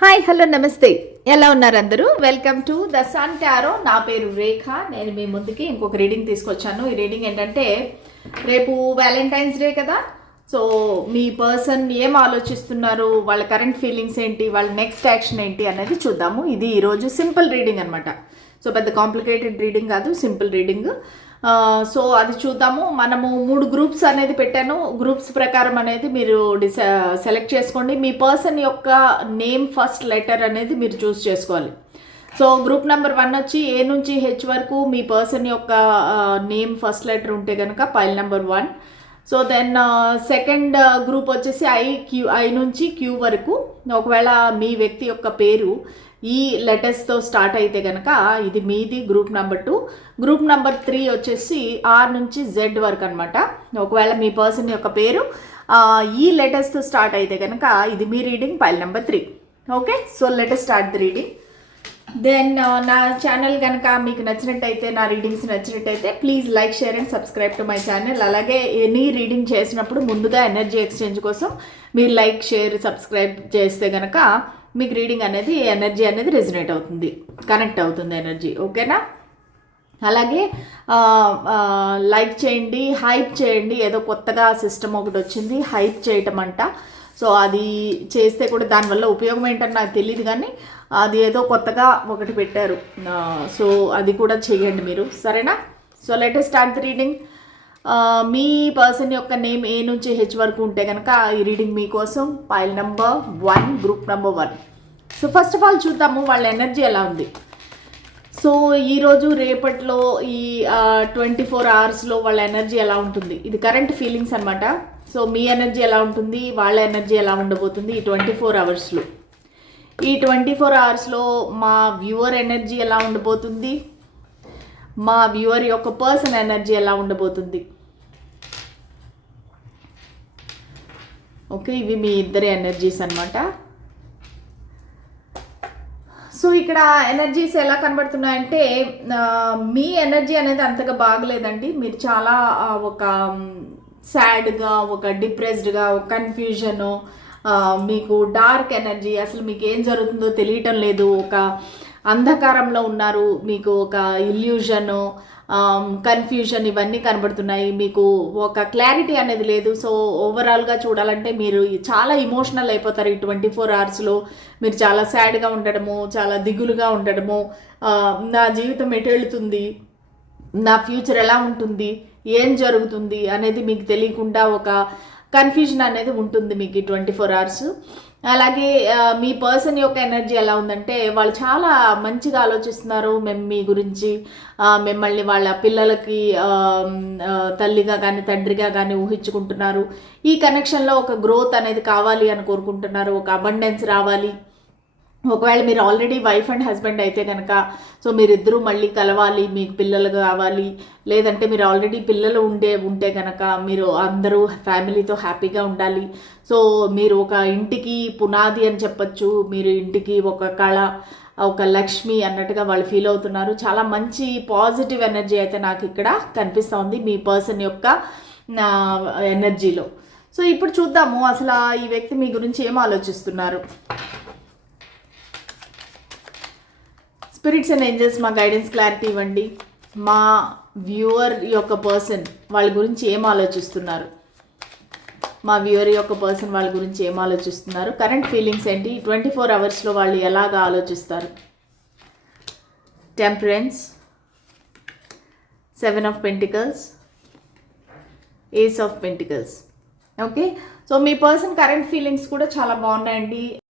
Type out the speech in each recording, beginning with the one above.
Hi hello నమస్తే. ఎలా ఉన్నారు అందరూ welcome to the sun tarot నా పేరు రేఖ నేను మీ ముందుకి ఇంకొక రీడింగ్ తీసుకొచ్చాను. ఈ రీడింగ్ ఏంటంటే రేపు వ్యాలంటైన్స్ డే కదా? సో మీ పర్సన్ ఏం ఆలోచిస్తున్నారు? వాళ్ళ కరెంట్ ఫీలింగ్స్ ఏంటి? వాళ్ళ నెక్స్ట్ యాక్షన్ ఏంటి? అనేది చూద్దాము. ఇది ఈరోజు సింపుల్ రీడింగ్ అనమాట సో పెద్ద కాంప్లికేటెడ్ రీడింగ్ కాదు సింపుల్ రీడింగ్ సో అది చూద్దాము. మనము మూడు గ్రూప్స్ అనేది పెట్టాను. గ్రూప్స్ ప్రకారం అనేది మీరు డిస సెలెక్ట్ చేసుకోండి. మీ పర్సన్ యొక్క నేమ్ ఫస్ట్ లెటర్ అనేది మీరు చూస్ చేసుకోవాలి. సో గ్రూప్ నెంబర్ వన్ వచ్చి ఏ నుంచి హెచ్ వరకు మీ పర్సన్ యొక్క నేమ్ ఫస్ట్ లెటర్ ఉంటే కనుక pile number one. So then second group వచ్చేసి ఐ క్యూ ఐ నుంచి క్యూ వరకు. ఒకవేళ మీ వ్యక్తి యొక్క పేరు ఈ లెటర్స్తో స్టార్ట్ అయితే కనుక ఇది మీది group number two group number three వచ్చేసి ఆర్ నుంచి జెడ్ వరకు అనమాట ఒకవేళ మీ పర్సన్ యొక్క పేరు ఈ లెటర్స్తో స్టార్ట్ అయితే కనుక ఇది మీ reading file number three okay so letter start the reading then నా ఛానల్ కనుక మీకు నచ్చినట్టయితే నా రీడింగ్స్ నచ్చినట్టయితే please like share and subscribe to my channel అలాగే ఎనీ రీడింగ్ చేసినప్పుడు ముందుగా ఎనర్జీ ఎక్స్చేంజ్ కోసం మీరు లైక్ షేర్ సబ్స్క్రైబ్ చేస్తే కనుక మీకు రీడింగ్ అనేది ఎనర్జీ అనేది రెజినేట్ అవుతుంది కనెక్ట్ అవుతుంది ఎనర్జీ ఓకేనా అలాగే లైక్ చేయండి హైప్ చేయండి ఏదో కొత్తగా సిస్టమ్ ఒకటి వచ్చింది హైప్ చేయటం అంట. సో అది చేస్తే కూడా దానివల్ల ఉపయోగం ఏంటని నాకు తెలియదు కానీ అది ఏదో కొత్తగా ఒకటి పెట్టారు. సో అది కూడా చేయండి మీరు. సరేనా? So latest start the reading me person యొక్క నేమ్ ఏ నుంచి హెచ్ వరకు ఉంటే కనుక ఈ రీడింగ్ మీకోసం pile number one group number one. So first of all చూద్దాము వాళ్ళ ఎనర్జీ ఎలా ఉంది. సో ఈరోజు రేపట్లో ఈ ట్వంటీ ఫోర్ అవర్స్లో వాళ్ళ ఎనర్జీ ఎలా ఉంటుంది? ఇది కరెంట్ ఫీలింగ్స్ అనమాట సో మీ ఎనర్జీ ఎలా ఉంటుంది? వాళ్ళ ఎనర్జీ ఎలా ఉండబోతుంది ఈ ట్వంటీ ఫోర్ అవర్స్లో ఈ ట్వంటీ ఫోర్ అవర్స్లో మా వ్యూవర్ ఎనర్జీ ఎలా ఉండబోతుంది? మా వ్యూవర్ యొక్క పర్సన్ ఎనర్జీ ఎలా ఉండబోతుంది? ఓకే ఇవి మీ ఇద్దరి ఎనర్జీస్ అనమాట సో ఇక్కడ ఎనర్జీస్ ఎలా కనబడుతున్నాయంటే మీ ఎనర్జీ అనేది అంతగా బాగలేదండి. మీరు చాలా ఒక సాడ్గా ఒక డిప్రెస్డ్గా ఒక కన్ఫ్యూజను మీకు డార్క్ ఎనర్జీ అసలు మీకు ఏం జరుగుతుందో తెలియటం లేదు. ఒక అంధకారంలో ఉన్నారు. మీకు ఒక ఇల్యూజను కన్ఫ్యూజన్ um, ఇవన్నీ కనబడుతున్నాయి. మీకు ఒక క్లారిటీ అనేది లేదు. సో ఓవరాల్గా చూడాలంటే మీరు చాలా ఇమోషనల్ అయిపోతారు ఈ ట్వంటీ ఫోర్ అవర్స్లో మీరు చాలా సాడ్గా ఉండడము చాలా దిగులుగా ఉండడము. నా జీవితం ఎటెళ్తుంది నా ఫ్యూచర్ ఎలా ఉంటుంది? ఏం జరుగుతుంది? అనేది మీకు తెలియకుండా ఒక కన్ఫ్యూజన్ అనేది ఉంటుంది మీకు ట్వంటీ ఫోర్ అవర్స్ అలాగే మీ పర్సన్ యొక్క ఎనర్జీ ఎలా ఉందంటే వాళ్ళు చాలా మంచిగా ఆలోచిస్తున్నారు మేము మీ గురించి. మిమ్మల్ని వాళ్ళ పిల్లలకి తల్లిగా కానీ తండ్రిగా కానీ ఊహించుకుంటున్నారు. ఈ కనెక్షన్లో ఒక గ్రోత్ అనేది కావాలి అని కోరుకుంటున్నారు. ఒక అబండెన్స్ రావాలి. ఒకవేళ మీరు ఆల్రెడీ వైఫ్ అండ్ హస్బెండ్ అయితే కనుక సో మీరిద్దరూ మళ్ళీ కలవాలి మీకు పిల్లలు కావాలి. లేదంటే మీరు ఆల్రెడీ పిల్లలు ఉండే ఉంటే కనుక మీరు అందరూ ఫ్యామిలీతో హ్యాపీగా ఉండాలి. సో మీరు ఒక ఇంటికి పునాది అని చెప్పొచ్చు మీరు ఇంటికి ఒక కళ ఒక లక్ష్మి అన్నట్టుగా వాళ్ళు ఫీల్ అవుతున్నారు. చాలా మంచి పాజిటివ్ ఎనర్జీ అయితే నాకు ఇక్కడ కనిపిస్తోంది మీ పర్సన్ యొక్క ఎనర్జీలో సో ఇప్పుడు చూద్దాము అసలు ఆ ఈ వ్యక్తి మీ గురించి ఏం ఆలోచిస్తున్నారు? స్పిరిట్స్ అండ్ ఏంజల్స్ మా గైడెన్స్ క్లారిటీ ఇవ్వండి. మా వ్యూవర్ యొక్క పర్సన్ వాళ్ళ గురించి ఏం ఆలోచిస్తున్నారు? మా వ్యూవర్ యొక్క పర్సన్ వాళ్ళ గురించి ఏం ఆలోచిస్తున్నారు? కరెంట్ ఫీలింగ్స్ ఏంటి? ట్వంటీ ఫోర్ అవర్స్లో వాళ్ళు ఎలాగ ఆలోచిస్తారు? Temperance seven of pentacles ace of pentacles. Okay? So me person current feelings కూడా చాలా బాగున్నాయండి.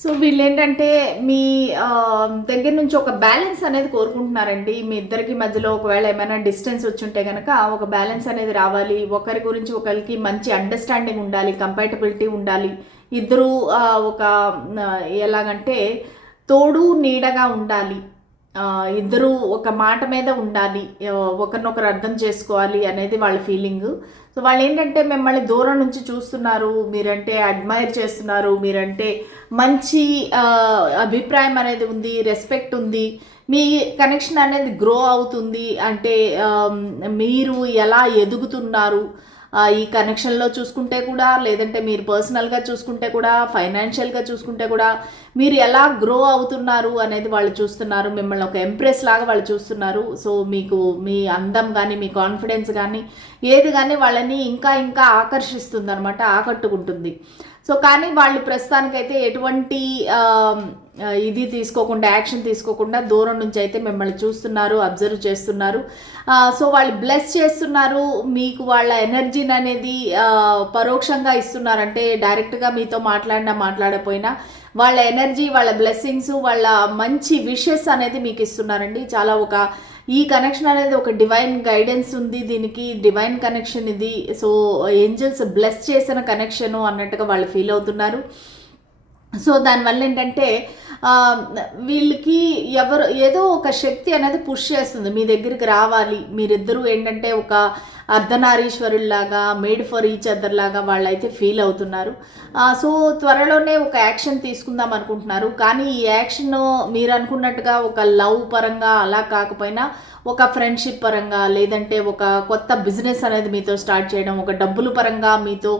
సో వీళ్ళు ఏంటంటే మీ దగ్గర నుంచి ఒక బ్యాలెన్స్ అనేది కోరుకుంటున్నారండి. మీ ఇద్దరికి మధ్యలో ఒకవేళ ఏమైనా డిస్టెన్స్ వచ్చుంటే కనుక ఒక బ్యాలెన్స్ అనేది రావాలి. ఒకరి గురించి ఒకరికి మంచి అండర్స్టాండింగ్ ఉండాలి కంపాటబిలిటీ ఉండాలి. ఇద్దరు ఒక ఎలాగంటే తోడు నీడగా ఉండాలి. ఇద్దరు ఒక మాట మీద ఉండాలి ఒకరినొకరు అర్థం చేసుకోవాలి అనేది వాళ్ళ ఫీలింగ్. సో వాళ్ళు ఏంటంటే మిమ్మల్ని దూరం నుంచి చూస్తున్నారు మీరంటే అడ్మైర్ చేస్తున్నారు మీరంటే మంచి అభిప్రాయం అనేది ఉంది రెస్పెక్ట్ ఉంది మీ కనెక్షన్ అనేది గ్రో అవుతుంది అంటే మీరు ఎలా ఎదుగుతున్నారు ఈ కనెక్షన్లో చూసుకుంటే కూడా లేదంటే మీరు పర్సనల్గా చూసుకుంటే కూడా ఫైనాన్షియల్గా చూసుకుంటే కూడా మీరు ఎలా గ్రో అవుతున్నారు అనేది వాళ్ళు చూస్తున్నారు. మిమ్మల్ని ఒక ఎంప్రెస్ లాగా వాళ్ళు చూస్తున్నారు. సో మీకు మీ అందం కానీ మీ కాన్ఫిడెన్స్ కానీ ఏది కానీ వాళ్ళని ఇంకా ఇంకా ఆకర్షిస్తుంది అనమాట ఆకట్టుకుంటుంది. సో కానీ వాళ్ళు ప్రస్తుతానికైతే ఎటువంటి ఇది తీసుకోకుండా యాక్షన్ తీసుకోకుండా దూరం నుంచి అయితే మిమ్మల్ని చూస్తున్నారు అబ్జర్వ్ చేస్తున్నారు. సో వాళ్ళు బ్లెస్ చేస్తున్నారు మీకు వాళ్ళ ఎనర్జీని అనేది పరోక్షంగా ఇస్తున్నారు. అంటే డైరెక్ట్గా మీతో మాట్లాడినా మాట్లాడకపోయినా వాళ్ళ ఎనర్జీ వాళ్ళ బ్లెస్సింగ్స్ వాళ్ళ మంచి విషెస్ అనేది మీకు ఇస్తున్నారండి. చాలా ఒక ఈ కనెక్షన్ అనేది ఒక డివైన్ గైడెన్స్ ఉంది. దీనికి డివైన్ కనెక్షన్ ఇది. సో ఏంజల్స్ బ్లెస్ చేసిన కనెక్షను అన్నట్టుగా వాళ్ళు ఫీల్ అవుతున్నారు. సో దానివల్ల ఏంటంటే వీళ్ళకి ఎవరు ఏదో ఒక శక్తి అనేది పుష్ చేస్తుంది. మీ దగ్గరికి రావాలి. మీరిద్దరూ ఏంటంటే ఒక అర్ధనారీశ్వరుల్లాగా మేడ్ ఫర్ ఈచ్ అదర్ లాగా వాళ్ళైతే ఫీల్ అవుతున్నారు. సో త్వరలోనే ఒక యాక్షన్ తీసుకుందాం అనుకుంటున్నారు. కానీ ఈ యాక్షన్ మీరు అనుకున్నట్టుగా ఒక లవ్ పరంగా అలా కాకపోయినా ఒక ఫ్రెండ్షిప్ పరంగా లేదంటే ఒక కొత్త బిజినెస్ అనేది మీతో స్టార్ట్ చేయడం ఒక డబ్బుల పరంగా మీతో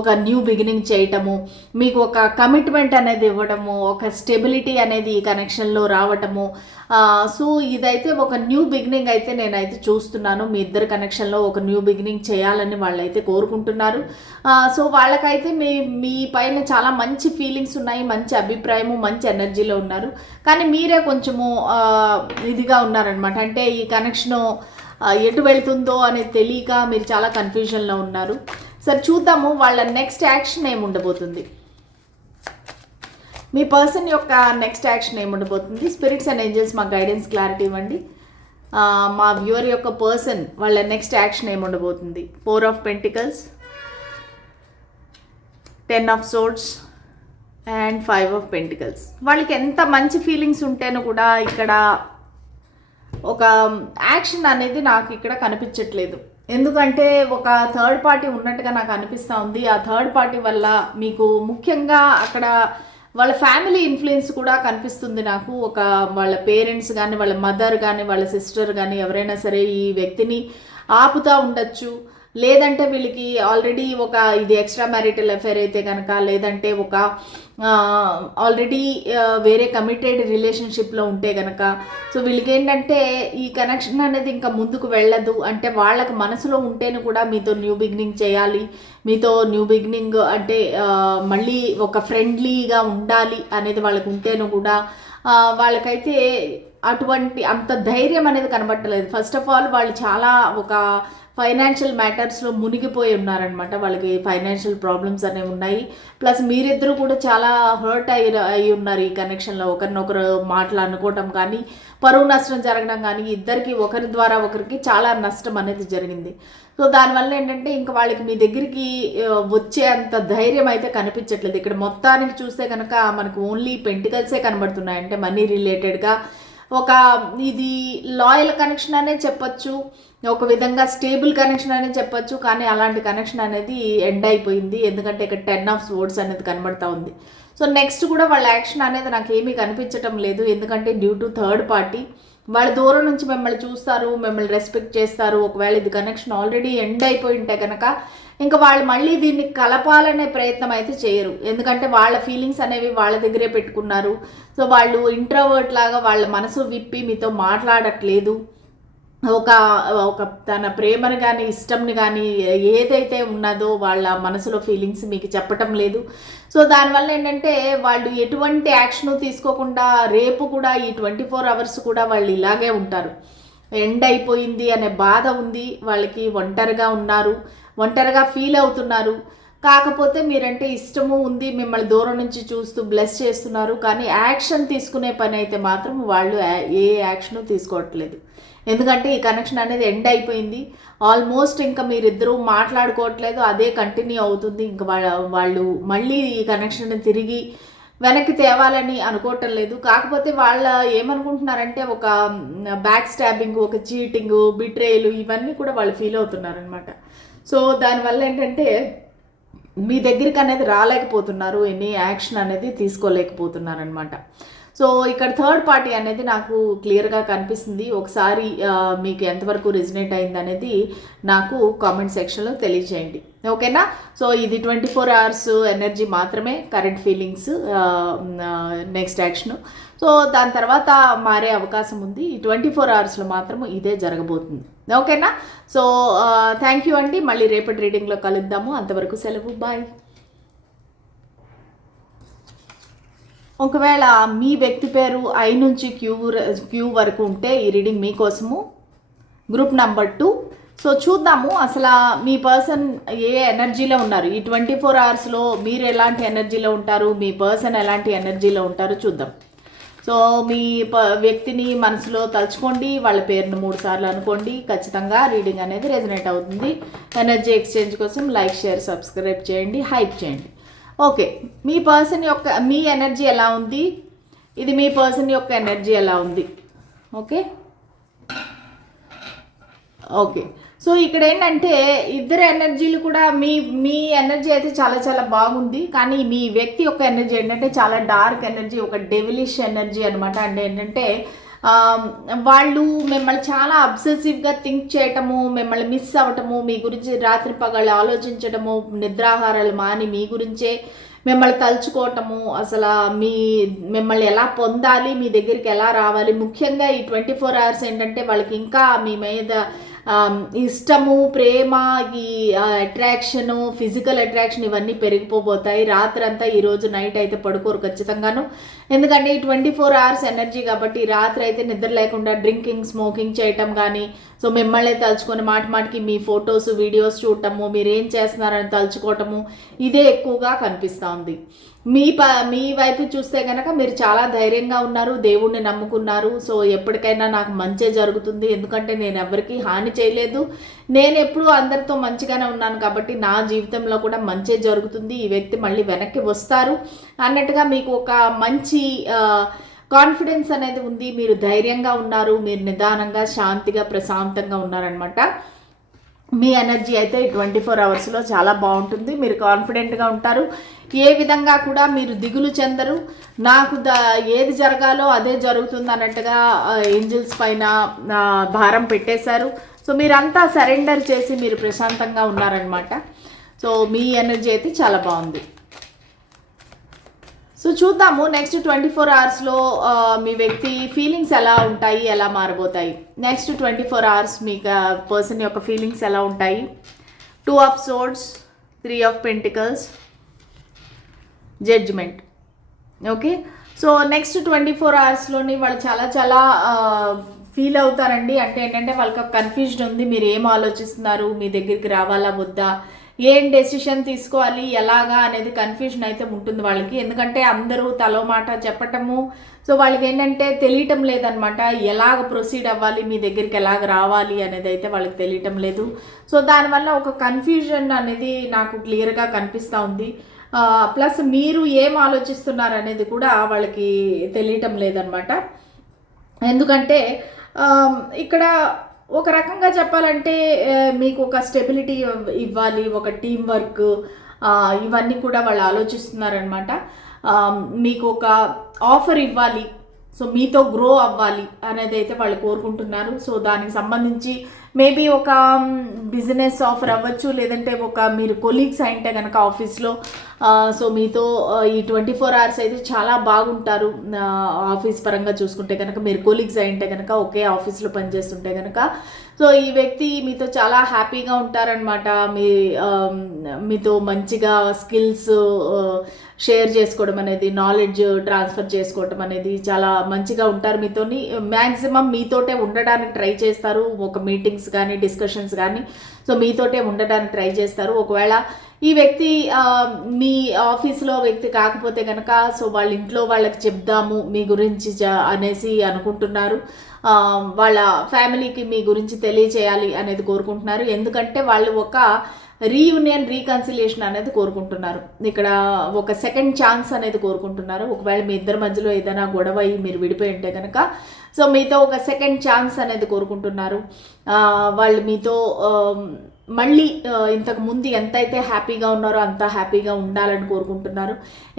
ఒక న్యూ బిగినింగ్ చేయటము మీకు ఒక కమిట్మెంట్ అనేది ఇవ్వడము ఒక స్టెబిలిటీ అనేది ఈ కనెక్షన్లో రావటము సో ఇదైతే ఒక న్యూ బిగినింగ్ అయితే నేనైతే చూస్తున్నాను. మీ ఇద్దరు కనెక్షన్లో ఒక న్యూ బిగినింగ్ చేయాలని వాళ్ళైతే కోరుకుంటున్నారు. సో వాళ్ళకైతే మీ మీ పైన చాలా మంచి ఫీలింగ్స్ ఉన్నాయి మంచి అభిప్రాయము మంచి ఎనర్జీలో ఉన్నారు. కానీ మీరే కొంచెము ఇదిగా ఉన్నారనమాట అంటే ఈ కనెక్షను ఎటు వెళ్తుందో అనేది తెలియక మీరు చాలా కన్ఫ్యూజన్లో ఉన్నారు. సరే చూద్దాము వాళ్ళ నెక్స్ట్ యాక్షన్ ఏమి ఉండబోతుంది మీ పర్సన్ యొక్క నెక్స్ట్ యాక్షన్ ఏముండబోతుంది? స్పిరిట్స్ అండ్ ఏంజల్స్ మా గైడెన్స్ క్లారిటీ ఇవ్వండి. మా వ్యూవర్ యొక్క పర్సన్ వాళ్ళ next action ఏముండబోతుంది? Four of pentacles ten of swords and five of pentacles వాళ్ళకి ఎంత మంచి ఫీలింగ్స్ ఉంటేనో కూడా ఇక్కడ ఒక యాక్షన్ అనేది నాకు ఇక్కడ కనిపించట్లేదు. ఎందుకంటే ఒక థర్డ్ పార్టీ ఉన్నట్టుగా నాకు అనిపిస్తూ ఉంది. ఆ థర్డ్ పార్టీ వల్ల మీకు ముఖ్యంగా అక్కడ వాళ్ళ ఫ్యామిలీ ఇన్ఫ్లుయెన్స్ కూడా కనిపిస్తుంది నాకు. ఒక వాళ్ళ పేరెంట్స్ కానీ వాళ్ళ మదర్ కానీ వాళ్ళ సిస్టర్ కానీ ఎవరైనా సరే ఈ వ్యక్తిని ఆపుతా ఉండొచ్చు. లేదంటే వీళ్ళకి ఆల్రెడీ ఒక ఇది ఎక్స్ట్రా మ్యారిటల్ అఫేర్ అయితే కనుక లేదంటే ఒక ఆల్రెడీ వేరే కమిటెడ్ రిలేషన్షిప్లో ఉంటే కనుక. సో వీళ్ళకి ఏంటంటే ఈ కనెక్షన్ అనేది ఇంకా ముందుకు వెళ్ళదు. అంటే వాళ్ళకి మనసులో ఉంటేనే కూడా మీతో న్యూ బిగినింగ్ చేయాలి. మీతో న్యూ బిగినింగ్ అంటే మళ్ళీ ఒక ఫ్రెండ్లీగా ఉండాలి అనేది వాళ్ళకి ఉంటేను కూడా. వాళ్ళకైతే అటువంటి అంత ధైర్యం అనేది కనబట్టలేదు. ఫస్ట్ ఆఫ్ ఆల్ వాళ్ళు చాలా ఒక ఫైనాన్షియల్ మ్యాటర్స్లో మునిగిపోయి ఉన్నారనమాట వాళ్ళకి ఫైనాన్షియల్ ప్రాబ్లమ్స్ అనేవి ఉన్నాయి. ప్లస్ మీరిద్దరూ కూడా చాలా హర్ట్ అయ్యి అయి ఉన్నారు ఈ కనెక్షన్లో. ఒకరినొకరు మాటలు అనుకోవటం కానీ పరువు నష్టం జరగడం కానీ ఇద్దరికి ఒకరి ద్వారా ఒకరికి చాలా నష్టం అనేది జరిగింది. సో దానివల్ల ఏంటంటే ఇంకా వాళ్ళకి మీ దగ్గరికి వచ్చే అంత ధైర్యం అయితే కనిపించట్లేదు. ఇక్కడ మొత్తానికి చూస్తే కనుక మనకు ఓన్లీ పెంటికల్సే కనబడుతున్నాయి అంటే మనీ రిలేటెడ్గా. ఒక ఇది లాయల్ కనెక్షన్ అనే చెప్పచ్చు. ఒక విధంగా స్టేబుల్ కనెక్షన్ అనేది చెప్పొచ్చు కానీ అలాంటి కనెక్షన్ అనేది ఎండ్ అయిపోయింది. ఎందుకంటే ఇక్కడ టెన్ ఆఫ్ స్పోర్ట్స్ అనేది కనబడతా ఉంది. సో నెక్స్ట్ కూడా వాళ్ళ యాక్షన్ అనేది నాకు ఏమీ కనిపించటం లేదు. ఎందుకంటే డ్యూ టు థర్డ్ పార్టీ వాళ్ళ దూరం నుంచి మిమ్మల్ని చూస్తారు మిమ్మల్ని రెస్పెక్ట్ చేస్తారు. ఒకవేళ ఇది కనెక్షన్ ఆల్రెడీ ఎండ్ అయిపోయి ఉంటే కనుక ఇంకా వాళ్ళు మళ్ళీ దీన్ని కలపాలనే ప్రయత్నం అయితే చేయరు. ఎందుకంటే వాళ్ళ ఫీలింగ్స్ అనేవి వాళ్ళ దగ్గరే పెట్టుకున్నారు. సో వాళ్ళు ఇంట్రోవర్ట్ లాగా వాళ్ళ మనసు విప్పి మీతో మాట్లాడట్లేదు. ఒక ఒక తన ప్రేమను కానీ ఇష్టంని కానీ ఏదైతే ఉన్నదో వాళ్ళ మనసులో ఫీలింగ్స్ మీకు చెప్పటం లేదు. సో దానివల్ల ఏంటంటే వాళ్ళు ఎటువంటి యాక్షన్ తీసుకోకుండా రేపు కూడా ఈ ట్వంటీ ఫోర్ అవర్స్ కూడా వాళ్ళు ఇలాగే ఉంటారు. ఎండ్ అయిపోయింది అనే బాధ ఉంది. వాళ్ళకి ఒంటరిగా ఉన్నారు. ఒంటరిగా ఫీల్ అవుతున్నారు. కాకపోతే మీరంటే ఇష్టము ఉంది. మిమ్మల్ని దూరం నుంచి చూస్తూ బ్లెస్ చేస్తున్నారు. కానీ యాక్షన్ తీసుకునే పని అయితే మాత్రం వాళ్ళు ఏ యాక్షన్ తీసుకోవట్లేదు. ఎందుకంటే ఈ కనెక్షన్ అనేది ఎండ్ అయిపోయింది. ఆల్మోస్ట్ ఇంకా మీరిద్దరూ మాట్లాడుకోవట్లేదు అదే కంటిన్యూ అవుతుంది. ఇంకా వాళ్ళ వాళ్ళు మళ్ళీ ఈ కనెక్షన్ తిరిగి వెనక్కి తేవాలని అనుకోవటం లేదు. కాకపోతే వాళ్ళ ఏమనుకుంటున్నారంటే ఒక బ్యాక్ స్టాబింగ్ ఒక చీటింగ్ బిట్రేయలు ఇవన్నీ కూడా వాళ్ళు ఫీల్ అవుతున్నారనమాట సో దానివల్ల ఏంటంటే మీ దగ్గరికి అనేది రాలేకపోతున్నారు. ఎనీ యాక్షన్ అనేది తీసుకోలేకపోతున్నారు అనమాట సో ఇక్కడ థర్డ్ పార్టీ అనేది నాకు క్లియర్గా కనిపిస్తుంది. ఒకసారి మీకు ఎంతవరకు రిజనేట్ అయింది అనేది నాకు కామెంట్ సెక్షన్లో తెలియజేయండి ఓకేనా సో ఇది ట్వంటీ ఫోర్ అవర్స్ ఎనర్జీ మాత్రమే current feelings next action so దాని తర్వాత మారే అవకాశం ఉంది. ఈ ట్వంటీ ఫోర్ అవర్స్లో మాత్రం ఇదే జరగబోతుంది. ఓకేనా సో థ్యాంక్ యూ అండి. మళ్ళీ రేపటి రీడింగ్లో కలుద్దాము. అంతవరకు సెలవు. బాయ్ ఒకవేళ మీ వ్యక్తి పేరు ఐ నుంచి క్యూ క్యూ వరకు ఉంటే ఈ reading మీకోసము. Group number two. So చూద్దాము అసలు మీ పర్సన్ ఏ ఎనర్జీలో ఉన్నారు? ఈ ట్వంటీ ఫోర్ అవర్స్లో మీరు ఎలాంటి ఎనర్జీలో ఉంటారు? మీ పర్సన్ ఎలాంటి ఎనర్జీలో ఉంటారో? చూద్దాం. సో మీ ప వ్యక్తిని మనసులో తలుచుకోండి వాళ్ళ పేరును మూడు సార్లు అనుకోండి ఖచ్చితంగా రీడింగ్ అనేది రెజనేట్ అవుతుంది. ఎనర్జీ ఎక్స్చేంజ్ కోసం లైక్ షేర్ సబ్స్క్రైబ్ చేయండి హైప్ చేయండి. ఓకే మీ పర్సన్ యొక్క మీ ఎనర్జీ ఎలా ఉంది? ఇది మీ పర్సన్ యొక్క ఎనర్జీ ఎలా ఉంది? ఓకే? ఓకే సో ఇక్కడ ఏంటంటే ఇద్దరు ఎనర్జీలు కూడా మీ మీ ఎనర్జీ అయితే చాలా చాలా బాగుంది. కానీ మీ వ్యక్తి యొక్క ఎనర్జీ ఏంటంటే చాలా డార్క్ ఎనర్జీ ఒక డెవిలిష్ ఎనర్జీ అనమాట అంటే ఏంటంటే వాళ్ళు మిమ్మల్ని చాలా అబ్సెసివ్గా థింక్ చేయటము మిమ్మల్ని మిస్ అవ్వటము మీ గురించి రాత్రి పగళ్ళు ఆలోచించటము నిద్రాహారాలు మాని మీ గురించే మిమ్మల్ని తలుచుకోవటము అసలు మీ మిమ్మల్ని ఎలా పొందాలి మీ దగ్గరికి ఎలా రావాలి ముఖ్యంగా ఈ ట్వంటీ ఫోర్ అవర్స్ ఏంటంటే వాళ్ళకి ఇంకా మీ మీద ఇష్టము ప్రేమ ఈ అట్రాక్షను ఫిజికల్ అట్రాక్షన్ ఇవన్నీ పెరిగిపోబోతాయి. రాత్రంతా ఈరోజు నైట్ అయితే పడుకోరు ఖచ్చితంగాను. ఎందుకంటే ఈ ట్వంటీ ఫోర్ అవర్స్ ఎనర్జీ కాబట్టి రాత్రి అయితే నిద్ర లేకుండా డ్రింకింగ్ స్మోకింగ్ చేయటం కానీ సో మిమ్మల్ని తలుచుకొని మాటి మాటికి మీ ఫొటోస్ వీడియోస్ చూడటము మీరు ఏం చేస్తున్నారని తలుచుకోవటము ఇదే ఎక్కువగా కనిపిస్తూ ఉంది. మీ ప మీ వైపు చూస్తే కనుక మీరు చాలా ధైర్యంగా ఉన్నారు దేవుణ్ణి నమ్ముకున్నారు. సో ఎప్పటికైనా నాకు మంచే జరుగుతుంది. ఎందుకంటే నేను ఎవరికి హాని చేయలేదు. నేను ఎప్పుడూ అందరితో మంచిగానే ఉన్నాను కాబట్టి నా జీవితంలో కూడా మంచే జరుగుతుంది. ఈ వ్యక్తి మళ్ళీ వెనక్కి వస్తారు. అన్నట్టుగా మీకు ఒక మంచి కాన్ఫిడెన్స్ అనేది ఉంది. మీరు ధైర్యంగా ఉన్నారు. మీరు నిదానంగా శాంతిగా ప్రశాంతంగా ఉన్నారనమాట మీ ఎనర్జీ అయితే ట్వంటీ ఫోర్ అవర్స్లో చాలా బాగుంటుంది. మీరు కాన్ఫిడెంట్గా ఉంటారు. ఏ విధంగా కూడా మీరు దిగులు చెందరు. నాకు ద ఏది జరగాలో అదే జరుగుతుంది అన్నట్టుగా ఏంజిల్స్ పైన భారం పెట్టేశారు. సో మీరంతా సరెండర్ చేసి మీరు ప్రశాంతంగా ఉన్నారనమాట సో మీ ఎనర్జీ అయితే చాలా బాగుంది. సో చూద్దాము. నెక్స్ట్ ట్వంటీ ఫోర్ అవర్స్లో మీ వ్యక్తి ఫీలింగ్స్ ఎలా ఉంటాయి ఎలా మారబోతాయి? నెక్స్ట్ ట్వంటీ ఫోర్ అవర్స్ మీ పర్సన్ యొక్క ఫీలింగ్స్ ఎలా ఉంటాయి? Two of swords three of pentacles judgement okay so next twenty four అవర్స్లోని వాళ్ళు చాలా చాలా ఫీల్ అవుతారండి. అంటే ఏంటంటే వాళ్ళకి కన్ఫ్యూజ్డ్ కన్ఫ్యూజన్ ఉంది. మీరు ఏం ఆలోచిస్తున్నారు? మీ దగ్గరికి రావాలా వద్దా? ఏం డెసిషన్ తీసుకోవాలి ఎలాగా అనేది కన్ఫ్యూజన్ అయితే ఉంటుంది వాళ్ళకి. ఎందుకంటే అందరూ తలో మాట చెప్పటము. సో వాళ్ళకి ఏంటంటే తెలియటం లేదనమాట. ఎలాగ ప్రొసీడ్ అవ్వాలి మీ దగ్గరికి ఎలాగ రావాలి అనేది అయితే వాళ్ళకి తెలియటం లేదు. సో దానివల్ల ఒక కన్ఫ్యూజన్ అనేది నాకు క్లియర్గా కనిపిస్తూ ఉంది. ప్లస్ మీరు ఏం ఆలోచిస్తున్నారు అనేది కూడా వాళ్ళకి తెలియటం లేదనమాట. ఎందుకంటే ఇక్కడ ఒక రకంగా చెప్పాలంటే మీకు ఒక స్టెబిలిటీ ఇవ్వాలి ఒక టీం వర్క్ ఇవన్నీ కూడా వాళ్ళు ఆలోచిస్తున్నారనమాట మీకు ఒక ఆఫర్ ఇవ్వాలి సో మీతో గ్రో అవ్వాలి అనేది అయితే వాళ్ళు కోరుకుంటున్నారు. సో దానికి సంబంధించి మేబీ ఒక బిజినెస్ ఆఫర్ అవ్వచ్చు లేదంటే ఒక మీరు కొలీగ్స్ అయింటే కనుక ఆఫీస్లో సో మీతో ఈ ట్వంటీ ఫోర్ అవర్స్ అయితే చాలా బాగుంటారు. ఆఫీస్ పరంగా చూసుకుంటే కనుక మీరు కొలీగ్స్ అయింటే కనుక ఒకే ఆఫీస్లో పనిచేస్తుంటే కనుక సో ఈ వ్యక్తి మీతో చాలా హ్యాపీగా ఉంటారనమాట మీ మీతో మంచిగా స్కిల్స్ షేర్ చేసుకోవడం అనేది నాలెడ్జ్ ట్రాన్స్ఫర్ చేసుకోవడం అనేది చాలా మంచిగా ఉంటారు మీతోని. మ్యాక్సిమం మీతోటే ఉండడానికి ట్రై చేస్తారు. ఒక మీటింగ్స్ కానీ డిస్కషన్స్ కానీ సో మీతోటే ఉండడానికి ట్రై చేస్తారు. ఒకవేళ ఈ వ్యక్తి మీ ఆఫీస్లో వ్యక్తి కాకపోతే కనుక సో వాళ్ళ ఇంట్లో వాళ్ళకి చెప్దాము మీ గురించి అనేసి అనుకుంటున్నారు. వాళ్ళ ఫ్యామిలీకి మీ గురించి తెలియచేయాలి అనేది కోరుకుంటున్నారు. ఎందుకంటే వాళ్ళు ఒక రీయూనియన్ రీకన్సిలియేషన్ అనేది కోరుకుంటున్నారు. ఇక్కడ ఒక సెకండ్ ఛాన్స్ అనేది కోరుకుంటున్నారు. ఒకవేళ మీ ఇద్దరి మధ్యలో ఏదైనా గొడవ అయ్యి మీరు విడిపోయి ఉంటే కనుక సో మీతో ఒక సెకండ్ ఛాన్స్ అనేది కోరుకుంటున్నారు. వాళ్ళు మీతో మళ్ళీ ఇంతకు ముందు ఎంతైతే హ్యాపీగా ఉన్నారో అంత హ్యాపీగా ఉండాలని కోరుకుంటున్నారు.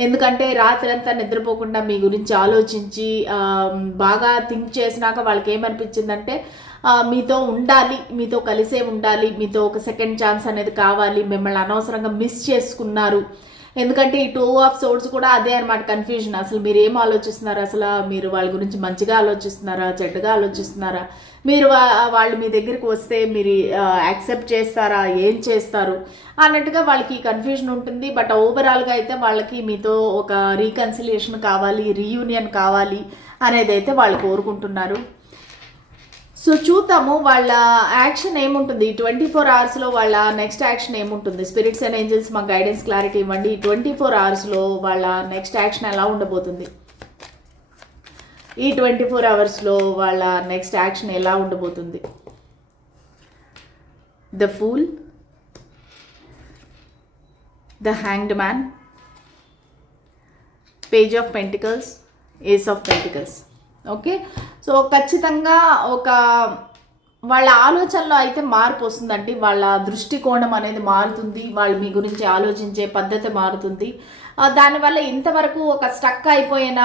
ఎందుకంటే రాత్రంతా నిద్రపోకుండా మీ గురించి ఆలోచించి బాగా థింక్ చేసినాక వాళ్ళకి ఏమనిపించిందంటే మీతో ఉండాలి మీతో కలిసే ఉండాలి మీతో ఒక సెకండ్ ఛాన్స్ అనేది కావాలి మిమ్మల్ని అనవసరంగా మిస్ చేసుకున్నారు. ఎందుకంటే ఈ టూ ఆఫ్ సోర్స్ కూడా అదే అనమాట కన్ఫ్యూజన్. అసలు మీరు ఏం ఆలోచిస్తున్నారు? అసలు మీరు వాళ్ళ గురించి మంచిగా ఆలోచిస్తున్నారా? చెడ్డగా ఆలోచిస్తున్నారా? మీరు వాళ్ళు మీ దగ్గరికి వస్తే మీరు యాక్సెప్ట్ చేస్తారా? ఏం చేస్తారు? అన్నట్టుగా వాళ్ళకి కన్ఫ్యూజన్ ఉంటుంది. బట్ ఓవరాల్గా అయితే వాళ్ళకి మీతో ఒక రీకన్సిలియేషన్ కావాలి రీయూనియన్ కావాలి అనేది అయితే వాళ్ళు కోరుకుంటున్నారు. సో చూద్దాము వాళ్ళ యాక్షన్ ఏముంటుంది. ట్వంటీ ఫోర్ అవర్స్లో వాళ్ళ నెక్స్ట్ యాక్షన్ ఏముంటుంది? స్పిరిట్స్ అండ్ ఏంజల్స్ మాకు గైడెన్స్ క్లారిటీ ఇవ్వండి. ట్వంటీ ఫోర్ అవర్స్లో వాళ్ళ నెక్స్ట్ యాక్షన్ ఎలా ఉండబోతుంది? ఈ ట్వంటీ ఫోర్ అవర్స్లో వాళ్ళ నెక్స్ట్ యాక్షన్ ఎలా ఉండబోతుంది? The fool the hanged man page of pentacles ace of pentacles. Okay? So ఖచ్చితంగా ఒక వాళ్ళ ఆలోచనలో అయితే మార్పు వస్తుందండి. వాళ్ళ దృష్టికోణం అనేది మారుతుంది. వాళ్ళు మీ గురించి ఆలోచించే పద్ధతి మారుతుంది. దానివల్ల ఇంతవరకు ఒక స్టక్ అయిపోయిన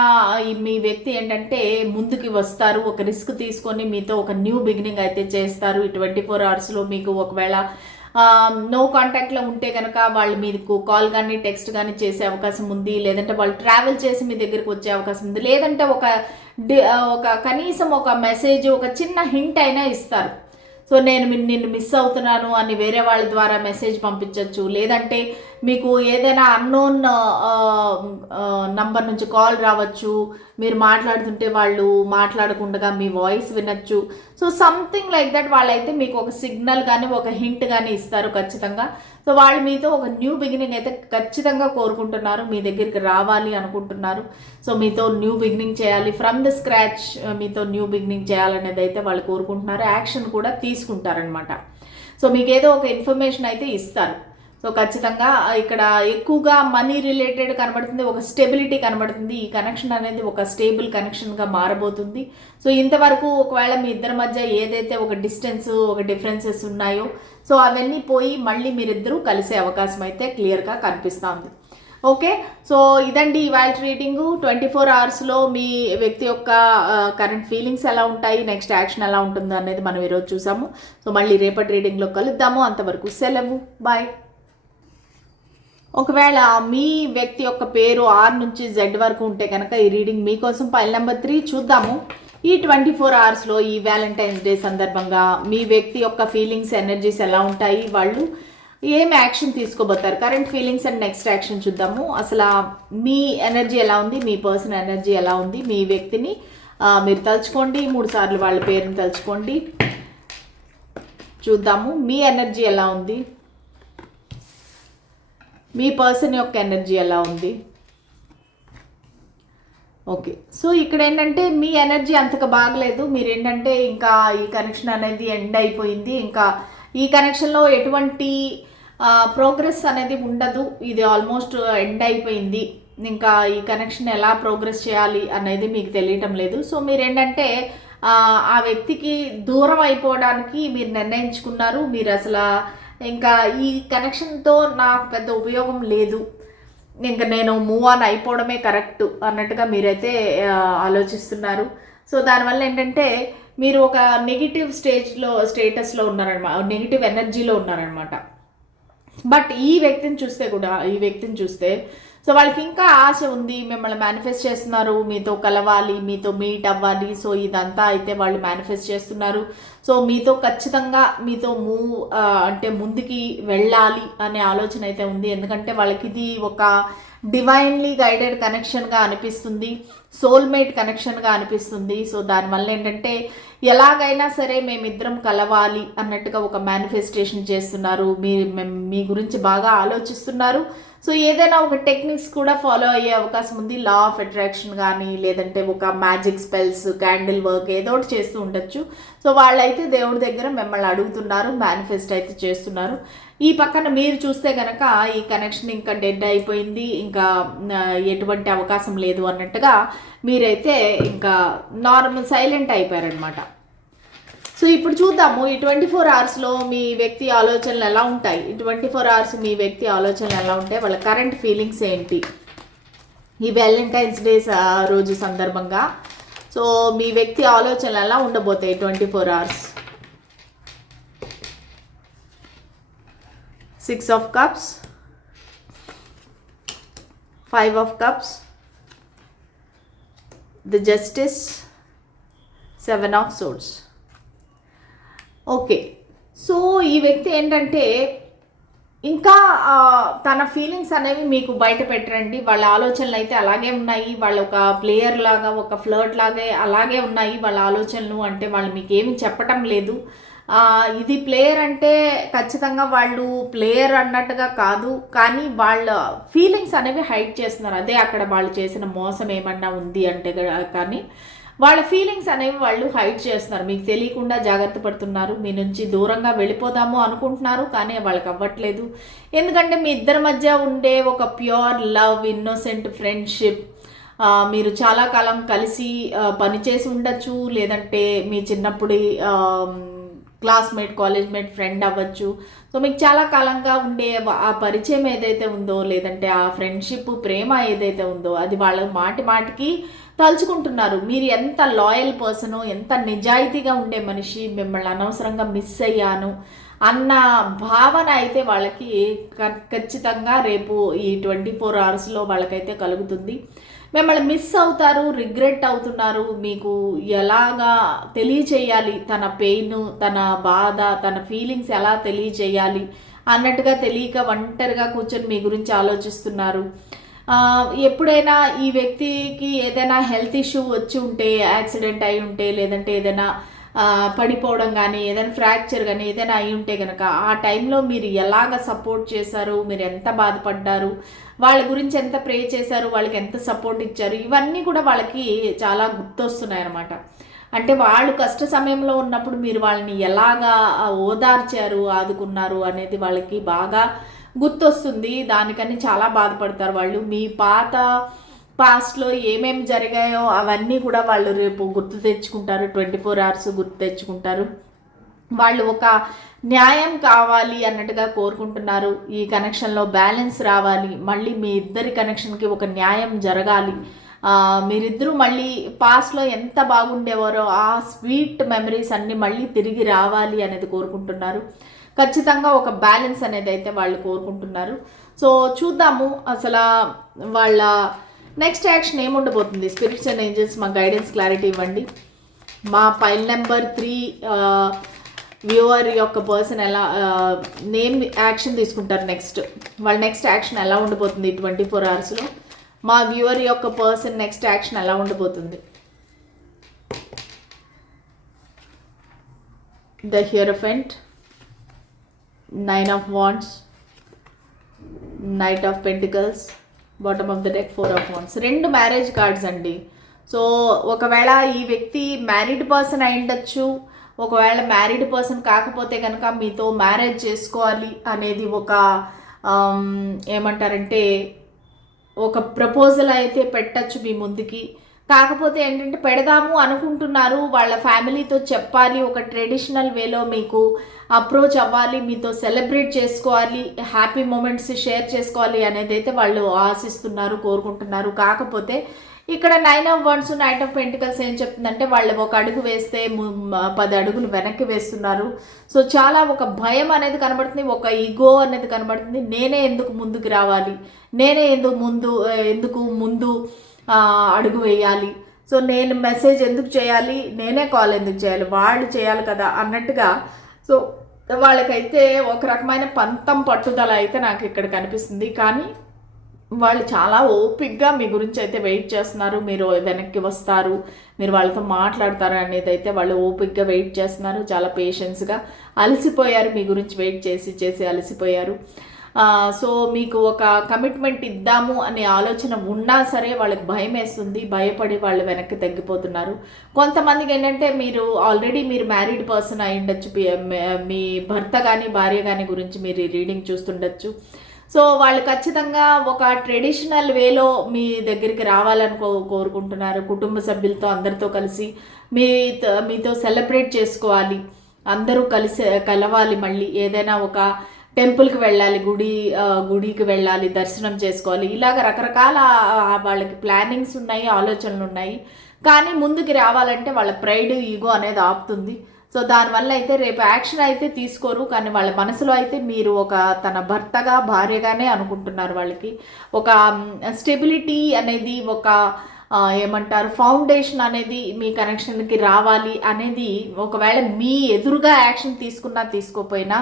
మీ వ్యక్తి ఏంటంటే ముందుకి వస్తారు ఒక రిస్క్ తీసుకొని మీతో ఒక న్యూ బిగినింగ్ అయితే చేస్తారు. ఈ ట్వంటీ ఫోర్ అవర్స్లో మీకు ఒకవేళ నో కాంటాక్ట్లో ఉంటే కనుక వాళ్ళు మీకు కాల్ కానీ టెక్స్ట్ కానీ చేసే అవకాశం ఉంది. లేదంటే వాళ్ళు ట్రావెల్ చేసి మీ దగ్గరికి వచ్చే అవకాశం ఉంది. లేదంటే ఒక ఒక కనీసం ఒక మెసేజ్ ఒక చిన్న హింట్ అయినా ఇస్తారు. సో నేను నిన్ను మిస్ అవుతున్నాను అని వేరే వాళ్ళ ద్వారా మెసేజ్ పంపించవచ్చు లేదంటే మీకు ఏదైనా unknown number uh, uh, uh, నుంచి కాల్ రావచ్చు. మీరు మాట్లాడుతుంటే వాళ్ళు మాట్లాడకుండా మీ వాయిస్ వినొచ్చు. సో సంథింగ్ లైక్ దట్ వాళ్ళైతే మీకు ఒక సిగ్నల్ కానీ ఒక హింట్ కానీ ఇస్తారు ఖచ్చితంగా. సో వాళ్ళు మీతో ఒక న్యూ బిగినింగ్ అయితే ఖచ్చితంగా కోరుకుంటున్నారు. మీ దగ్గరికి రావాలి అనుకుంటున్నారు. సో మీతో న్యూ బిగినింగ్ చేయాలి. ఫ్రమ్ ద స్క్రాచ్ మీతో న్యూ బిగినింగ్ చేయాలనేది అయితే వాళ్ళు కోరుకుంటున్నారు. యాక్షన్ కూడా తీసుకుంటారనమాట సో మీకు ఏదో ఒక ఇన్ఫర్మేషన్ అయితే ఇస్తారు. సో ఖచ్చితంగా ఇక్కడ ఎక్కువగా మనీ రిలేటెడ్ కనబడుతుంది ఒక స్టెబిలిటీ కనబడుతుంది. ఈ కనెక్షన్ అనేది ఒక స్టేబుల్ కనెక్షన్గా మారబోతుంది. సో ఇంతవరకు ఒకవేళ మీ ఇద్దరి మధ్య ఏదైతే ఒక డిస్టెన్స్ ఒక డిఫరెన్సెస్ ఉన్నాయో సో అవన్నీ పోయి మళ్ళీ మీరిద్దరూ కలిసే అవకాశం అయితే క్లియర్గా కనిపిస్తుంది ఓకే? సో ఇదండి ఇవాళ రీడింగ్ ట్వంటీ ఫోర్ అవర్స్లో మీ వ్యక్తి యొక్క కరెంట్ ఫీలింగ్స్ ఎలా ఉంటాయి నెక్స్ట్ యాక్షన్ ఎలా ఉంటుందో అనేది మనం ఈరోజు చూసాము. సో మళ్ళీ రేపటి రీడింగ్లో కలుద్దాము. అంతవరకు సెలవు. బాయ్ ఒకవేళ మీ వ్యక్తి యొక్క పేరు ఆర్ నుంచి జెడ్ వరకు ఉంటే కనుక ఈ రీడింగ్ మీకోసం ఫైల్ నెంబర్ త్రీ చూద్దాము. ఈ ట్వంటీ ఫోర్ అవర్స్లో ఈ వ్యాలంటైన్స్ డే సందర్భంగా మీ వ్యక్తి యొక్క ఫీలింగ్స్ ఎనర్జీస్ ఎలా ఉంటాయి? వాళ్ళు ఏం action తీసుకోబోతారు? Current feelings and next action చూద్దాము. అసలు మీ ఎనర్జీ ఎలా ఉంది? మీ పర్సన్ ఎనర్జీ ఎలా ఉంది? మీ వ్యక్తిని మీరు తలుచుకోండి. మూడు సార్లు వాళ్ళ పేరుని తలుచుకోండి. చూద్దాము. మీ ఎనర్జీ ఎలా ఉంది? మీ పర్సన్ యొక్క ఎనర్జీ ఎలా ఉంది? ఓకే సో ఇక్కడ ఏంటంటే మీ ఎనర్జీ అంతగా బాగలేదు. మీరు ఏంటంటే ఇంకా ఈ కనెక్షన్ అనేది ఎండ్ అయిపోయింది. ఇంకా ఈ కనెక్షన్లో ఎటువంటి ప్రోగ్రెస్ అనేది ఉండదు. ఇది ఆల్మోస్ట్ ఎండ్ అయిపోయింది. ఇంకా ఈ కనెక్షన్ ఎలా ప్రోగ్రెస్ చేయాలి అనేది మీకు తెలియటం లేదు. సో మీరు ఏంటంటే ఆ, ఆ వ్యక్తికి దూరం అయిపోవడానికి మీరు నిర్ణయించుకున్నారు. మీరు అసలు ఇంకా ఈ కనెక్షన్తో నాకు పెద్ద ఉపయోగం లేదు. ఇంకా నేను మూవ్ ఆన్ అయిపోవడమే కరెక్ట్ అన్నట్టుగా మీరైతే ఆలోచిస్తున్నారు. సో దానివల్ల ఏంటంటే మీరు ఒక నెగిటివ్ స్టేజ్లో స్టేటస్లో ఉన్నారనమాట నెగిటివ్ ఎనర్జీలో ఉన్నారనమాట. బట్ ఈ వ్యక్తిని చూస్తే కూడా ఈ వ్యక్తిని చూస్తే సో వాళ్ళకి ఇంకా ఆశ ఉంది మిమ్మల్ని మేనిఫెస్ట్ చేస్తున్నారు మీతో కలవాలి మీతో మీట్ అవ్వాలి. సో ఇదంతా అయితే వాళ్ళు మేనిఫెస్ట్ చేస్తున్నారు. సో మీతో ఖచ్చితంగా మీతో మూవ్ అంటే ముందుకి వెళ్ళాలి అనే ఆలోచన అయితే ఉంది. ఎందుకంటే వాళ్ళకి ఇది ఒక డివైన్లీ గైడెడ్ కనెక్షన్గా అనిపిస్తుంది సోల్మేట్ కనెక్షన్గా అనిపిస్తుంది. సో దానివల్ల ఏంటంటే ఎలాగైనా సరే మేమిద్దరం కలవాలి అన్నట్టుగా ఒక మేనిఫెస్టేషన్ చేస్తున్నారు. మీ మీ గురించి బాగా ఆలోచిస్తున్నారు. సో ఏదైనా ఒక టెక్నిక్స్ కూడా ఫాలో అయ్యే అవకాశం ఉంది. లా ఆఫ్ అట్రాక్షన్ కానీ లేదంటే ఒక మ్యాజిక్ స్పెల్స్ క్యాండిల్ వర్క్ ఏదో ఒకటి చేస్తూ ఉండొచ్చు. సో వాళ్ళైతే దేవుడి దగ్గర మిమ్మల్ని అడుగుతున్నారు మేనిఫెస్ట్ అయితే చేస్తున్నారు. ఈ పక్కన మీరు చూస్తే కనుక ఈ కనెక్షన్ ఇంకా డెడ్ అయిపోయింది ఇంకా ఎటువంటి అవకాశం లేదు అన్నట్టుగా మీరైతే ఇంకా నార్మల్ సైలెంట్ అయిపోయారనమాట సో ఇప్పుడు చూద్దాము ఈ ట్వంటీ ఫోర్ అవర్స్లో మీ వ్యక్తి ఆలోచనలు ఎలా ఉంటాయి? ఈ ట్వంటీ ఫోర్ అవర్స్ మీ వ్యక్తి ఆలోచనలు ఎలా ఉంటాయి? వాళ్ళ కరెంట్ ఫీలింగ్స్ ఏంటి? ఈ వ్యాలంటైన్స్ డేస్ రోజు సందర్భంగా. సో మీ వ్యక్తి ఆలోచనలు ఎలా ఉండబోతాయి twenty four hours six of cups five of cups the justice seven of swords okay. So ఈ వ్యక్తి ఏంటంటే ఇంకా తన ఫీలింగ్స్ అనేవి మీకు బయట పెట్టరండి. వాళ్ళ ఆలోచనలు అయితే అలాగే ఉన్నాయి. వాళ్ళ ఒక ప్లేయర్ లాగా ఒక ఫ్లర్ట్ లాగే అలాగే ఉన్నాయి వాళ్ళ ఆలోచనలు. అంటే వాళ్ళు మీకు ఏమి చెప్పటం లేదు. ఇది ప్లేయర్ అంటే ఖచ్చితంగా వాళ్ళు ప్లేయర్ అన్నట్టుగా కాదు. కానీ వాళ్ళ ఫీలింగ్స్ అనేవి హైడ్ చేస్తున్నారు. అదే అక్కడ వాళ్ళు చేసిన మోసం ఏమన్నా ఉంది అంటే కానీ వాళ్ళ ఫీలింగ్స్ అనేవి వాళ్ళు హైడ్ చేస్తున్నారు. మీకు తెలియకుండా జాగ్రత్త పడుతున్నారు. మీ నుంచి దూరంగా వెళ్ళిపోదాము అనుకుంటున్నారు కానీ వాళ్ళకి అవ్వట్లేదు. ఎందుకంటే మీ ఇద్దరి మధ్య ఉండే ఒక ప్యూర్ లవ్ ఇన్నోసెంట్ ఫ్రెండ్షిప్ మీరు చాలా కాలం కలిసి పనిచేసి ఉండొచ్చు. లేదంటే మీ చిన్నప్పుడు క్లాస్మేట్ కాలేజ్ మేట్ ఫ్రెండ్ అవ్వచ్చు. సో మీకు చాలా కాలంగా ఉండే ఆ పరిచయం ఏదైతే ఉందో లేదంటే ఆ ఫ్రెండ్షిప్ ప్రేమ ఏదైతే ఉందో అది వాళ్ళ మాటి మాటికి తలుచుకుంటున్నారు. మీరు ఎంత లాయల్ పర్సను ఎంత నిజాయితీగా ఉండే మనిషి మిమ్మల్ని అనవసరంగా మిస్ అయ్యాను అన్న భావన అయితే వాళ్ళకి ఖచ్చితంగా రేపు ఈ ట్వంటీ ఫోర్ అవర్స్లో వాళ్ళకైతే కలుగుతుంది. మిమ్మల్ని మిస్ అవుతారు రిగ్రెట్ అవుతున్నారు. మీకు ఎలాగా తెలియచేయాలి? తన పెయిన్ తన బాధ తన ఫీలింగ్స్ ఎలా తెలియచేయాలి? అన్నట్టుగా తెలియక ఒంటరిగా కూర్చొని మీ గురించి ఆలోచిస్తున్నారు. ఎప్పుడైనా ఈ వ్యక్తికి ఏదైనా హెల్త్ ఇష్యూ వచ్చి ఉంటే యాక్సిడెంట్ అయి ఉంటే లేదంటే ఏదైనా పడిపోవడం కానీ ఏదైనా ఫ్రాక్చర్ కానీ ఏదైనా అయి ఉంటే కనుక ఆ టైంలో మీరు ఎలాగ సపోర్ట్ చేశారు? మీరు ఎంత బాధపడ్డారు? వాళ్ళ గురించి ఎంత ప్రే చేశారు? వాళ్ళకి ఎంత సపోర్ట్ ఇచ్చారు? ఇవన్నీ కూడా వాళ్ళకి చాలా గుర్తొస్తున్నాయి అన్నమాట అంటే వాళ్ళు కష్ట సమయంలో ఉన్నప్పుడు మీరు వాళ్ళని ఎలాగా ఓదార్చారు ఆదుకున్నారు అనేది వాళ్ళకి బాగా గుర్తొస్తుంది. దానికని చాలా బాధపడతారు వాళ్ళు. మీ పాత పాస్ట్లో ఏమేమి జరిగాయో అవన్నీ కూడా వాళ్ళు రేపు గుర్తు తెచ్చుకుంటారు. ట్వంటీ ఫోర్ అవర్స్ గుర్తు తెచ్చుకుంటారు. వాళ్ళు ఒక న్యాయం కావాలి అన్నట్టుగా కోరుకుంటున్నారు. ఈ కనెక్షన్లో బ్యాలెన్స్ రావాలి. మళ్ళీ మీ ఇద్దరి కనెక్షన్కి ఒక న్యాయం జరగాలి. మీరిద్దరూ మళ్ళీ పాస్ట్లో ఎంత బాగుండేవారో ఆ స్వీట్ మెమరీస్ అన్నీ మళ్ళీ తిరిగి రావాలి అనేది కోరుకుంటున్నారు. ఖచ్చితంగా ఒక బ్యాలెన్స్ అనేది అయితే వాళ్ళు కోరుకుంటున్నారు. సో చూద్దాము. అసలు వాళ్ళ నెక్స్ట్ యాక్షన్ ఏముండబోతుంది? స్పిరిట్స్ అండ్ ఏంజల్స్ మా గైడెన్స్ క్లారిటీ ఇవ్వండి. మా ఫైల్ నెంబర్ త్రీ వ్యూవర్ యొక్క పర్సన్ ఎలా నేమ్ యాక్షన్ తీసుకుంటారు నెక్స్ట్. వాళ్ళ నెక్స్ట్ యాక్షన్ ఎలా ఉండిపోతుంది ట్వంటీ ఫోర్ అవర్స్లో మా వ్యూవర్ యొక్క పర్సన్ నెక్స్ట్ యాక్షన్ ఎలా ఉండిపోతుంది the hierophant nine of wands knight of pentacles bottom of the deck four of wands రెండు మ్యారేజ్ కార్డ్స్ అండి. సో ఒకవేళ ఈ వ్యక్తి మ్యారీడ్ పర్సన్ అయి ఉండొచ్చు ఒకవేళ మ్యారీడ్ పర్సన్ కాకపోతే కనుక మీతో మ్యారేజ్ చేసుకోవాలి అనేది ఒక ఏమంటారంటే ఒక ప్రపోజల్ అయితే పెట్టచ్చు మీ ముందుకి. కాకపోతే ఏంటంటే పెడదాము అనుకుంటున్నారు. వాళ్ళ ఫ్యామిలీతో చెప్పాలి. ఒక ట్రెడిషనల్ వేలో మీకు అప్రోచ్ అవ్వాలి. మీతో సెలబ్రేట్ చేసుకోవాలి. హ్యాపీ మూమెంట్స్ షేర్ చేసుకోవాలి అనేది అయితే వాళ్ళు ఆశిస్తున్నారు కోరుకుంటున్నారు. కాకపోతే ఇక్కడ nine of wands knight of pentacles ఏం చెప్తుందంటే వాళ్ళు ఒక అడుగు వేస్తే పది అడుగులు వెనక్కి వేస్తున్నారు. సో చాలా ఒక భయం అనేది కనబడుతుంది. ఒక ఈగో అనేది కనబడుతుంది. నేనే ఎందుకు ముందుకు రావాలి? నేనే ఎందుకు ముందు ఎందుకు ముందు అడుగు వేయాలి. సో నేను మెసేజ్ ఎందుకు చేయాలి? నేనే కాల్ ఎందుకు చేయాలి? వాళ్ళు చేయాలి కదా అన్నట్టుగా. సో వాళ్ళకైతే ఒక రకమైన పంతం పట్టుదల అయితే నాకు ఇక్కడ కనిపిస్తుంది. కానీ వాళ్ళు చాలా ఓపిక్గా మీ గురించి అయితే వెయిట్ చేస్తున్నారు. మీరు వెనక్కి వస్తారు. మీరు వాళ్ళతో మాట్లాడతారు అనేది అయితే వాళ్ళు ఓపిక్గా వెయిట్ చేస్తున్నారు. చాలా పేషెన్స్గా అలసిపోయారు. మీ గురించి వెయిట్ చేసి చేసి అలసిపోయారు. సో మీకు ఒక కమిట్మెంట్ ఇద్దాము అనే ఆలోచన ఉన్నా సరే వాళ్ళకి భయం వేస్తుంది భయపడి వాళ్ళు వెనక్కి తగ్గిపోతున్నారు. కొంతమందికి ఏంటంటే మీరు ఆల్రెడీ మీరు మ్యారీడ్ పర్సన్ అయి ఉండొచ్చు మీ భర్త కానీ భార్య కానీ గురించి మీరు రీడింగ్ చూస్తుండొచ్చు. సో వాళ్ళు ఖచ్చితంగా ఒక ట్రెడిషనల్ వేలో మీ దగ్గరికి రావాలనుకో కోరుకుంటున్నారు. కుటుంబ సభ్యులతో అందరితో కలిసి మీ మీతో సెలబ్రేట్ చేసుకోవాలి. అందరూ కలిసి కలవాలి మళ్ళీ. ఏదైనా ఒక టెంపుల్కి వెళ్ళాలి గుడి గుడికి వెళ్ళాలి దర్శనం చేసుకోవాలి. ఇలాగ రకరకాల వాళ్ళకి ప్లానింగ్స్ ఉన్నాయి ఆలోచనలు ఉన్నాయి. కానీ ముందుకు రావాలంటే వాళ్ళ ప్రైడ్ ఈగో అనేది ఆపుతుంది. సో దానివల్ల అయితే రేపు యాక్షన్ అయితే తీసుకోరు. కానీ వాళ్ళ మనసులో అయితే మీరు ఒక తన భర్తగా భార్యగానే అనుకుంటున్నారు వాళ్ళకి. ఒక స్టెబిలిటీ అనేది ఒక ఏమంటారు ఫౌండేషన్ అనేది మీ కనెక్షన్కి రావాలి అనేది ఒకవేళ మీ ఎదురుగా యాక్షన్ తీసుకున్నా తీసుకోపోయినా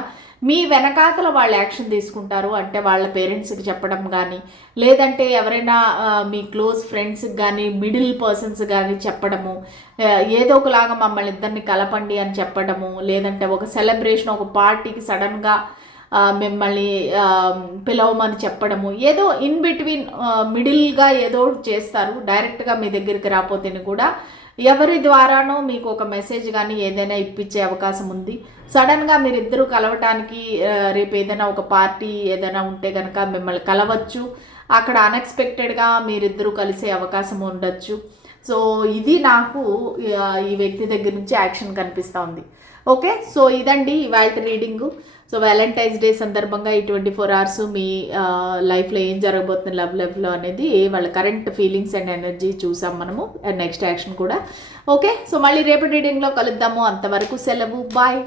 మీ వెనకాతల వాళ్ళు యాక్షన్ తీసుకుంటారు. అంటే వాళ్ళ పేరెంట్స్కి చెప్పడం కానీ లేదంటే ఎవరైనా మీ క్లోజ్ ఫ్రెండ్స్కి కానీ మిడిల్ పర్సన్స్ కానీ చెప్పడము ఏదో ఒకలాగా మమ్మల్ని ఇద్దరిని కలపండి అని చెప్పడము లేదంటే ఒక సెలబ్రేషన్ ఒక పార్టీకి సడన్గా మిమ్మల్ని పిలవమని చెప్పడము ఏదో ఇన్ బిట్వీన్ మిడిల్గా ఏదో ఒకటి చేస్తారు. డైరెక్ట్గా మీ దగ్గరికి రాపోతేనే కూడా ఎవరి ద్వారానో మీకు ఒక మెసేజ్ కానీ ఏదైనా ఇప్పించే అవకాశం ఉంది. సడన్గా మీరిద్దరూ కలవటానికి రేపు ఏదైనా ఒక పార్టీ ఏదైనా ఉంటే కనుక మిమ్మల్ని కలవచ్చు. అక్కడ అన్ఎక్స్పెక్టెడ్గా మీరిద్దరూ కలిసే అవకాశం ఉండొచ్చు. సో ఇది నాకు ఈ వ్యక్తి దగ్గర నుంచి యాక్షన్ కనిపిస్తూ ఉంది. ఓకే సో ఇదండి ఇవాళ రీడింగు. సో వ్యాలంటైన్స్ డే సందర్భంగా ఈ ట్వంటీ ఫోర్ అవర్స్ మీ లైఫ్లో ఏం జరగబోతుంది లవ్ లైఫ్లో అనేది వాళ్ళ కరెంట్ ఫీలింగ్స్ అండ్ ఎనర్జీ చూసాం మనము నెక్స్ట్ యాక్షన్ కూడా. ఓకే సో మళ్ళీ రేపటి రీడింగ్లో కలుద్దాము. అంతవరకు సెలవు. బాయ్.